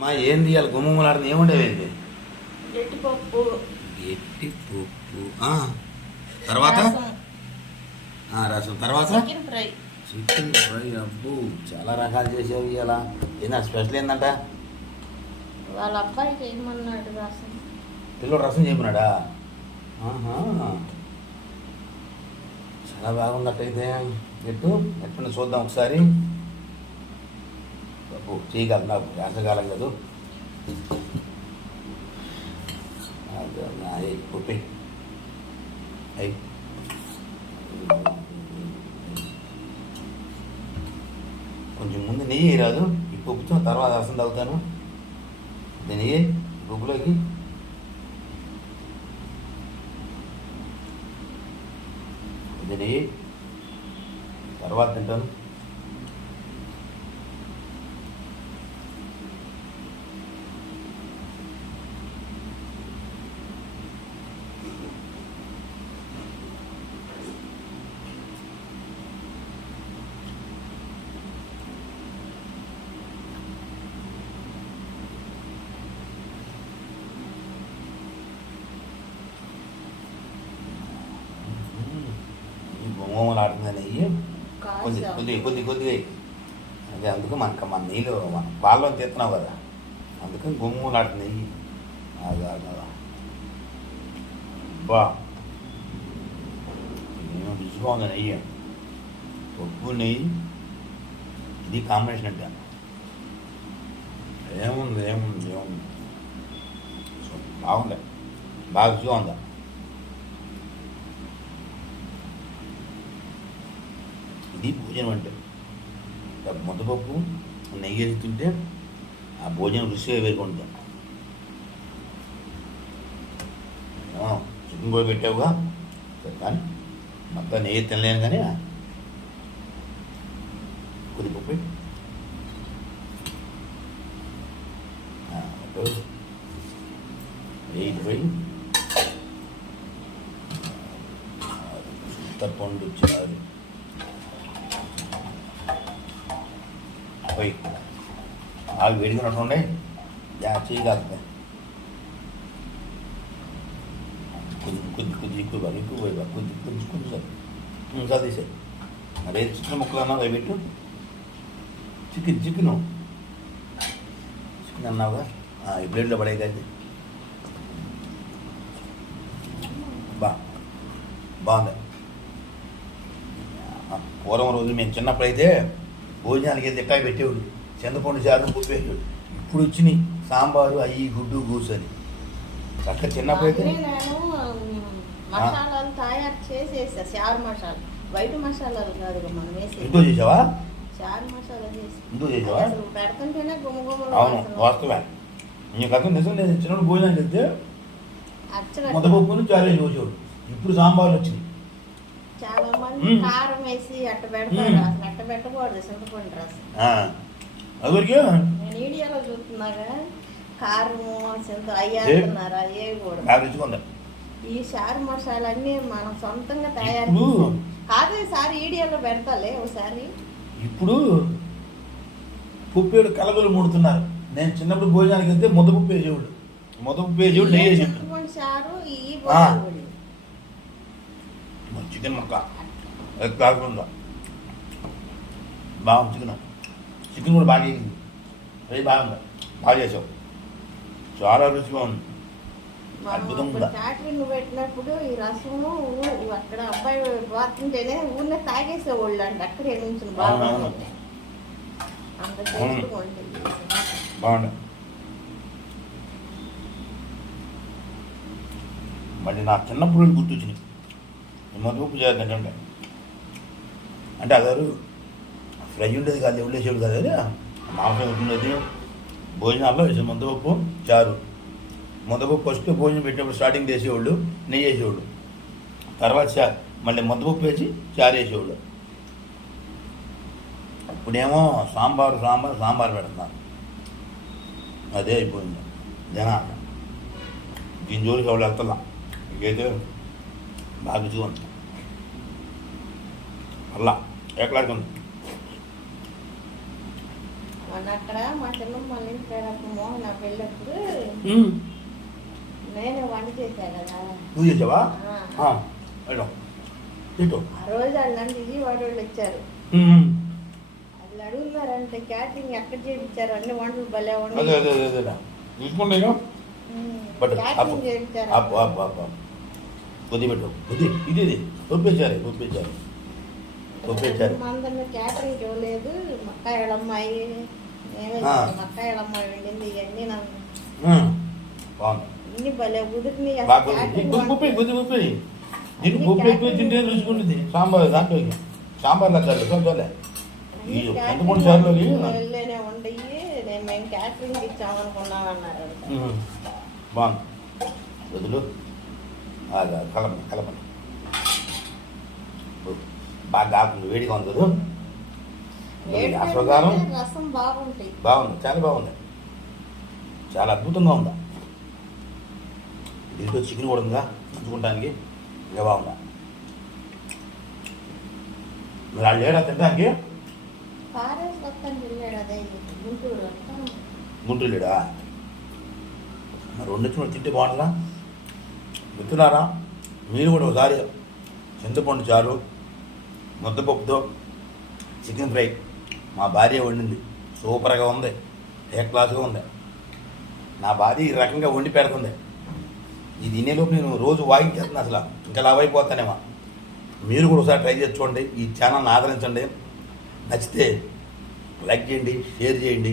మా ఏం తీయాలి గుమ్మలాడిని ఏముండేవేంటి గట్టిపప్పు తర్వాత రసం తర్వాత చికెన్ ఫ్రై అబ్బు చాలా రకాలు చేసేవి ఇలా ఏందా స్పెషల్ ఏందంట వాళ్ళ అబ్బాయి చేయమన్నాడు రసం పిల్లడు రసం చేయమన్నాడా చాలా బాగుందట్టయితే ఎట్లా చూద్దాం ఒకసారి చేయగలదు నాకు వేసగాలం కదా ఉప్పి అయి కొంచెం ముందు నెయ్యి రాదు ఈ పప్పుతో తర్వాత రసం తాగుతాను నెయ్యి పప్పులోకి నెయ్యి తర్వాత తింటాను గుమ్మలు ఆడుతుంది నెయ్యి కొద్దిగా అదే అందుకు మన నీళ్ళు మన పాలలో తీస్తున్నావు కదా అందుకని గుమ్మలు ఆడుతుంది నెయ్యి బా రుచిగా ఉంది నెయ్యి పప్పు నెయ్యి ఇది కాంబినేషన్ అంటే ఏముంది బాగుంది బాగా రుచిగా ఉందా ఇది భోజనం అంటే ముద్దపప్పు నెయ్యి వేసి తింటే ఆ భోజనం రుచిగా వేరుగా ఉంటుంది చికెన్ కూడా పెట్టావుగా కానీ మొత్తం నెయ్యి తినలేను కానీ కొద్దిపప్పు పోయి చింతపండు చారు పోయి బాగా వేడిగినట్టుండే చేయగలుగుతా కొద్ది ఎక్కువ పోయి కొంచెం చదివేసారు అదే చికెన్ ముక్కలు అన్నావు అవి పెట్టు చికెన్ అన్నావుగా ఈ ప్లేట్లో పడే కానీ బాగుంది పూర్వం రోజు మేము చిన్నప్పుడు అయితే భోజనానికి వెళ్తే ఎట్లా పెట్టేవాడు చింతపండు చారు పుప్పేసాడు ఇప్పుడు వచ్చినాయి సాంబారు అయ్యి గుడ్డు కూసని అక్కడ చిన్నప్పుడు అయితే మసాలాలు తయారు చేసేసా చారు మసాలా బయట మసాలాలు కాదు మనం వేసి ఇంట్లో చేసావా చారు మసాలా చేసి ఇంట్లో చేసావా పెడుతుంటేనే గుమ్మగుమ్మ అవును వాస్తవే నీకు అర్థం నిజం లేదు చిన్నప్పుడు భోజనానికి వెళ్తే ముద్దపప్పును చారు వేసి వచ్చేవాడు ఇప్పుడు సాంబార్లు వచ్చినాయి చాలా మంది కారం వేసి అట్ట పెడతారు అసలు అట్ట పెట్టకూడదు చింతపండు రసం ఎవరికి నేను వీడియోలో చూస్తున్నాగా కారము చింత అయ్యాడుతున్నారా వేయకూడదు ఈ చారు మసాలా అన్ని మనం సొంతంగా తయారు కాదు ఈసారి వీడియోలో పెడతాలే ఒకసారి ఇప్పుడు పుప్పేడు కలగలు ముడుతున్నారు నేను చిన్నప్పుడు భోజనానికి వెళ్తే ముద్దపప్పు వేసేవాడు ముద్దపప్పు వేసేవాడు నెయ్యి చింతపండు చారు ఈ చికెన్ ముక్క కాకుండా బాగుంది చికెన్ కూడా బాగా వేసింది అది బాగుంది బాగా చేసావు చాలా రుచిగా ఉంది అద్భుతంగా క్యాటరింగ్ పెట్టినప్పుడు ఈ రసము అక్కడ అబ్బాయి పోతుంటేనే ఊరినే తాగేసేవాళ్ళు అండి అక్కడే నుంచి బాగుంది బాగుంది మళ్ళీ నా చిన్నప్పుడు గుర్తొచ్చినాయి మధుపప్పు చేద్దాంటే అంటే అదారు ఫ్రై ఉండేది కాదు ఎవరు వేసేవాడు కాదు అది మాంసం ఉండేది భోజనాల్లో వేసే ముద్దపప్పు చారు ముద్దపప్పు ఫస్ట్ భోజనం పెట్టినప్పుడు స్టార్టింగ్ వేసేవాళ్ళు నెయ్యి వేసేవాళ్ళు తర్వాత మళ్ళీ ముద్దపప్పు వేసి చారు వేసేవాళ్ళు ఇప్పుడేమో సాంబార్ పెడుతున్నారు అదే అయిపోయింది జనాలు దీని జోలికి ఎవరు వెళ్తున్నా ఇకైతే బాగా చూడండి అలా ఎక్కలాడుతుంది అక్కడ మా చిన్న మళ్ళీ మోహన్ నా పెళ్ళప్పుడు నేనే వంట చేశా కదా. నువ్వు చేసావా? ఆ. వెళ్ళాం ఇటు. ఆ రోజు వాళ్ళంటే విజయవాడ వాళ్ళు వచ్చారు. వాళ్ళు అడుగుతున్నారంటే క్యాటరింగ్ ఎక్కడ చేయించారు, అన్ని వంటలు భలే అదే వండి అదే అదే అదే తీసుకుంటే బట్ క్యాటరింగ్ చేయించారు. కొద్ది పెట్టు కొద్ది ఇది ఇది ఒప్పేశారు ఒప్పేశారు ఒప్పేశారు. మందన్న క్యాటరింగ్ ఇవ్వలేదు. మక్కాయల అమ్మాయి మేమే మక్కాయల అమ్మాయి వండింది. ఇవన్నీ బాగుంది. ఇన్ని భలే కుదిరినాయి. బాగా కొద్ది కొద్ది కొద్ది దీనికి ఉప్పు ఎక్కువ తింటే రుచుకుంటుంది. సాంబార్ దాంట్లోకి సాంబార్లో చాలు చూడలే ఈ ఎంత మూడు సార్లు వెళ్ళేనే ఉండయి. మేము క్యాటరింగ్ ఇచ్చామనుకున్నామన్నారు. బాగుంది. వదులు కలపండి కలపండి బాగా కాకుండా వేడిగా ఉంది కదా. అశ్వగానం రసం బాగుంటాయి. బాగుంది, చాలా బాగుంది, చాలా అద్భుతంగా ఉందా. దీంట్లో చికెన్ కూడా ఉందా నంచుకుంటానికి, ఇంకా బాగుందా. మీరు వాళ్ళు లేడా తినడానికి? పారేసి వస్తాను వెళ్ళాడు. అదే గుంటూరు వస్తాను. గుంటూరు లేడా? మరి వండించుకుని తింటే బాగుంటుందా? గుర్తున్నారా? మీరు కూడా ఒకసారి చింతపండు చారు ముద్దపప్పుతో చికెన్ ఫ్రై మా భార్య వండింది. సూపర్గా ఉంది, ఏ క్లాస్గా ఉంది. నా భార్య ఈ రకంగా వండి పెడుతుంది. ఇది తినేలోపు నేను రోజు వాయించేస్తున్నాను. అసలు ఇంకా లావ్ అయిపోతానేమో. మీరు కూడా ఒకసారి ట్రై చేసుకోండి. ఈ ఛానల్ని ఆదరించండి. నచ్చితే లైక్ చేయండి, షేర్ చేయండి.